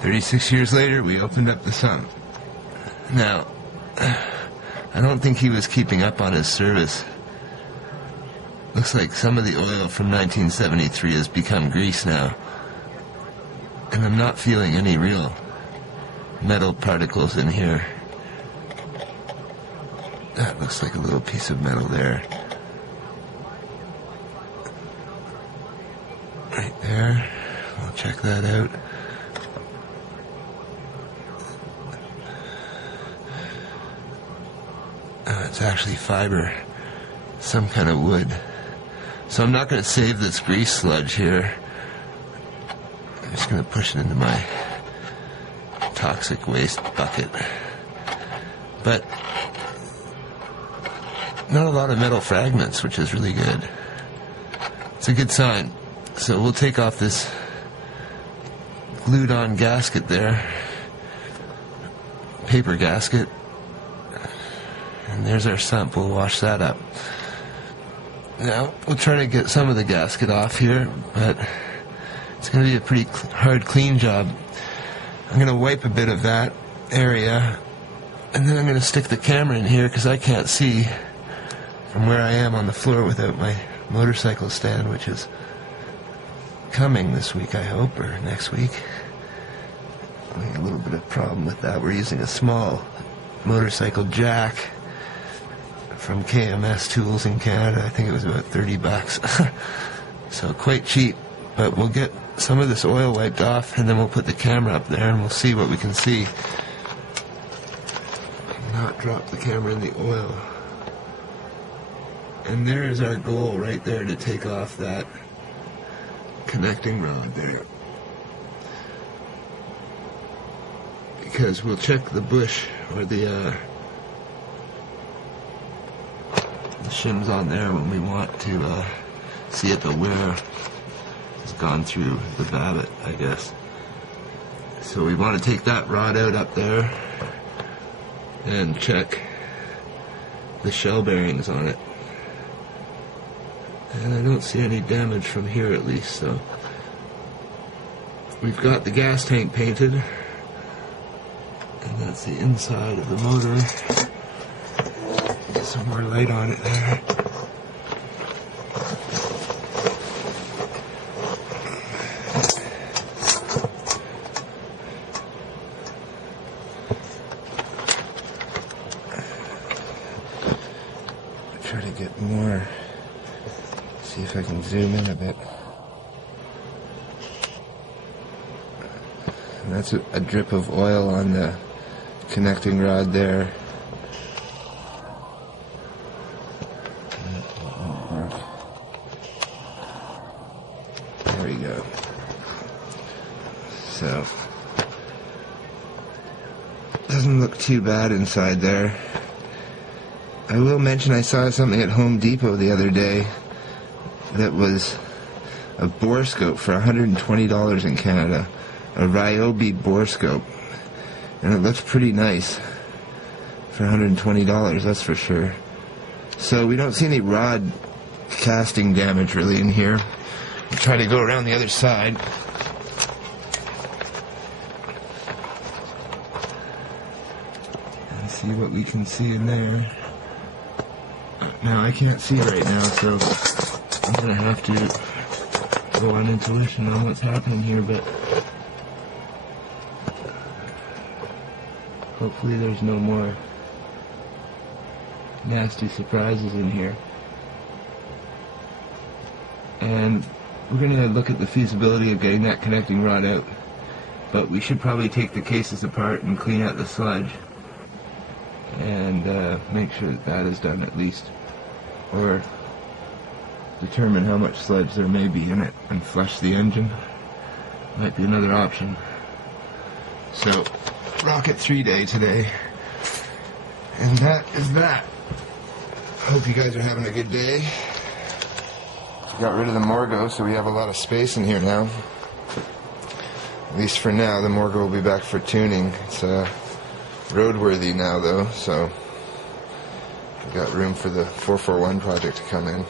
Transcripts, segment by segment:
36 years later, we opened up the sump. Now, I don't think he was keeping up on his service. Looks like some of the oil from 1973 has become grease now. And I'm not feeling any real metal particles in here. That looks like a little piece of metal there. Right there. We'll check that out. It's actually fiber, some kind of wood. So I'm not going to save this grease sludge here. I'm just going to push it into my toxic waste bucket. But not a lot of metal fragments, which is really good. It's a good sign. So we'll take off this glued on gasket there, paper gasket. And there's our sump. We'll wash that up. Now, we'll try to get some of the gasket off here, but it's going to be a pretty hard clean job. I'm going to wipe a bit of that area, and then I'm going to stick the camera in here because I can't see from where I am on the floor without my motorcycle stand, which is coming this week, I hope, or next week. A little bit of problem with that. We're using a small motorcycle jack from KMS Tools in Canada. I think it was about $30. So quite cheap, but we'll get some of this oil wiped off and then we'll put the camera up there and we'll see what we can see. Not drop the camera in the oil. And there is our goal right there, to take off that connecting rod there. Because we'll check the bush or the shims on there when we want to see if the wear has gone through the babbitt, I guess. So we want to take that rod out up there and check the shell bearings on it. And I don't see any damage from here, at least. So we've got the gas tank painted, and that's the inside of the motor. Get some more light on it there. Try to get more. See if I can zoom in a bit. And that's a drip of oil on the connecting rod there. There we go. So, doesn't look too bad inside there. I will mention I saw something at Home Depot the other day that was a borescope for $120 in Canada. A Ryobi borescope. And it looks pretty nice for $120, that's for sure. So we don't see any rod casting damage really in here. We'll try to go around the other side. And see what we can see in there. Now I can't see right now, so I'm going to have to go on intuition on what's happening here, but hopefully there's no more nasty surprises in here. And we're going to look at the feasibility of getting that connecting rod out, but we should probably take the cases apart and clean out the sludge and make sure that that is done at least, or determine how much sludge there may be in it and flush the engine. Might be another option. So, Rocket 3 day today, and that is that. Hope you guys are having a good day. Got rid of the Morgo, so we have a lot of space in here now. At least for now. The Morgo will be back for tuning. It's roadworthy now though, so we've got room for the 441 project to come in.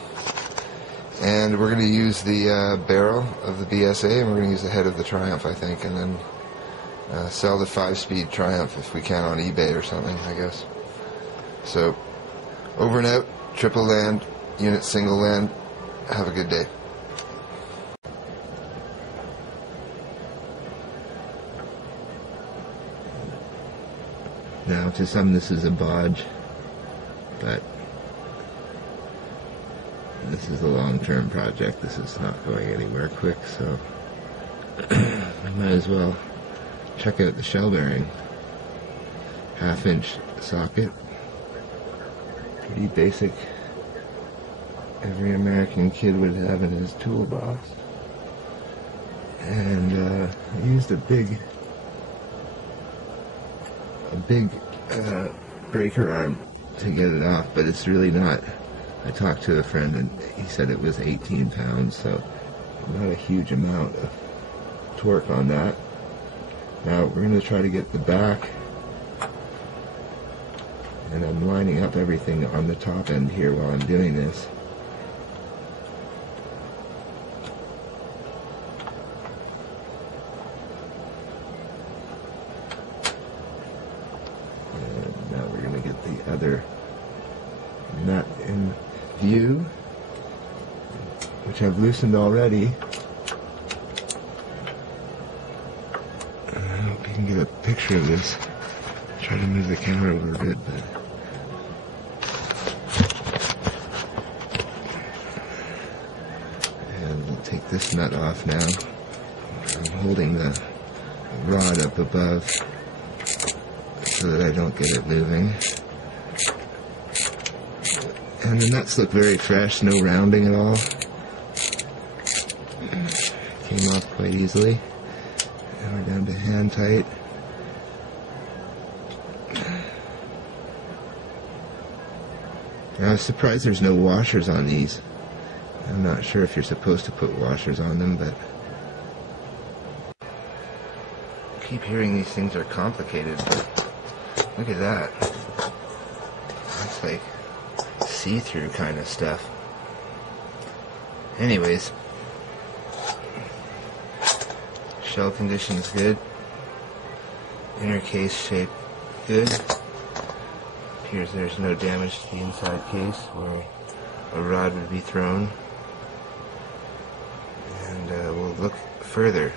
And we're going to use the barrel of the BSA, and we're going to use the head of the Triumph, I think, and then sell the 5-speed Triumph if we can on eBay or something, I guess. So, over and out, triple land, unit single land. Have a good day. Now, to some this is a bodge, but this is a long-term project. This is not going anywhere quick, so I might as well check out the shell bearing. 1/2-inch socket. Pretty basic. Every American kid would have in his toolbox. And I used a big breaker arm to get it off, but it's really not. I talked to a friend and he said it was 18 pounds, so not a huge amount of torque on that. Now we're going to try to get the back, and I'm lining up everything on the top end here while I'm doing this. And now we're going to get the other nut in view, which I've loosened already. I hope you can get a picture of this. Try to move the camera over a bit, but and we'll take this nut off now. I'm holding the rod up above so that I don't get it moving. And the nuts look very fresh, no rounding at all. Came off quite easily. And we're down to hand tight. I was surprised there's no washers on these. I'm not sure if you're supposed to put washers on them, but I keep hearing these things are complicated, but look at that. That's like see-through kind of stuff. Anyways, shell condition is good. Inner case shape good. Appears there's no damage to the inside case where a rod would be thrown. And we'll look further.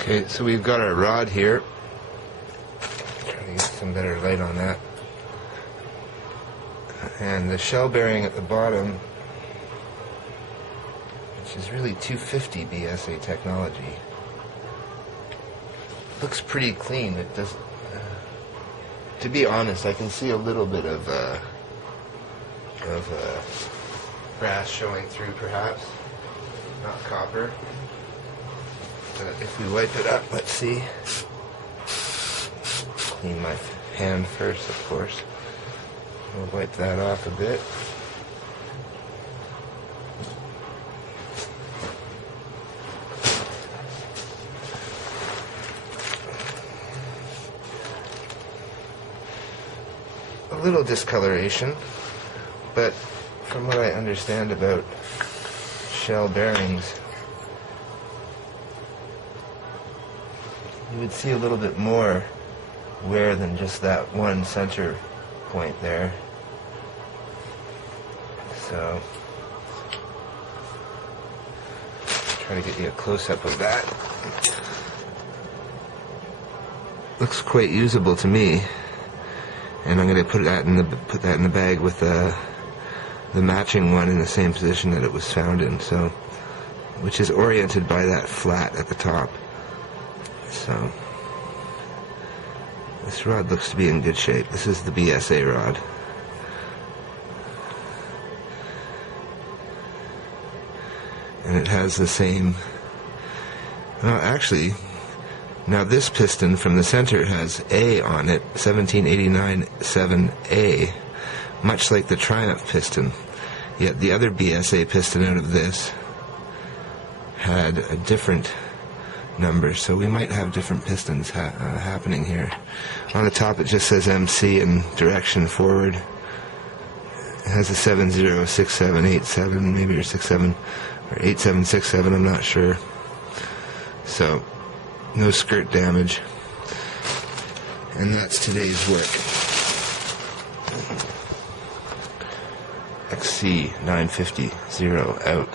Okay, so we've got our rod here. Try to get some better light on that. And the shell bearing at the bottom, which is really 250 BSA technology, looks pretty clean. It doesn't. To be honest, I can see a little bit of brass showing through, perhaps, not copper. But if we wipe it up, let's see. Clean my hand first, of course. We'll wipe that off a bit. A little discoloration, but from what I understand about shell bearings, you would see a little bit more wear than just that one center point there. So, try to get you a close-up of that. Looks quite usable to me, and I'm going to put that in the bag with the matching one in the same position that it was found in. So, which is oriented by that flat at the top. So, this rod looks to be in good shape. This is the BSA rod. And it has the same, well, actually, now this piston from the center has A on it, 1789-7A, much like the Triumph piston. Yet the other BSA piston out of this had a different number, so we might have different pistons happening here. On the top it just says MC and direction forward, It has a 706787, maybe, or 67, or 8767, I'm not sure. So, no skirt damage. And that's today's work. XC 950 0 out.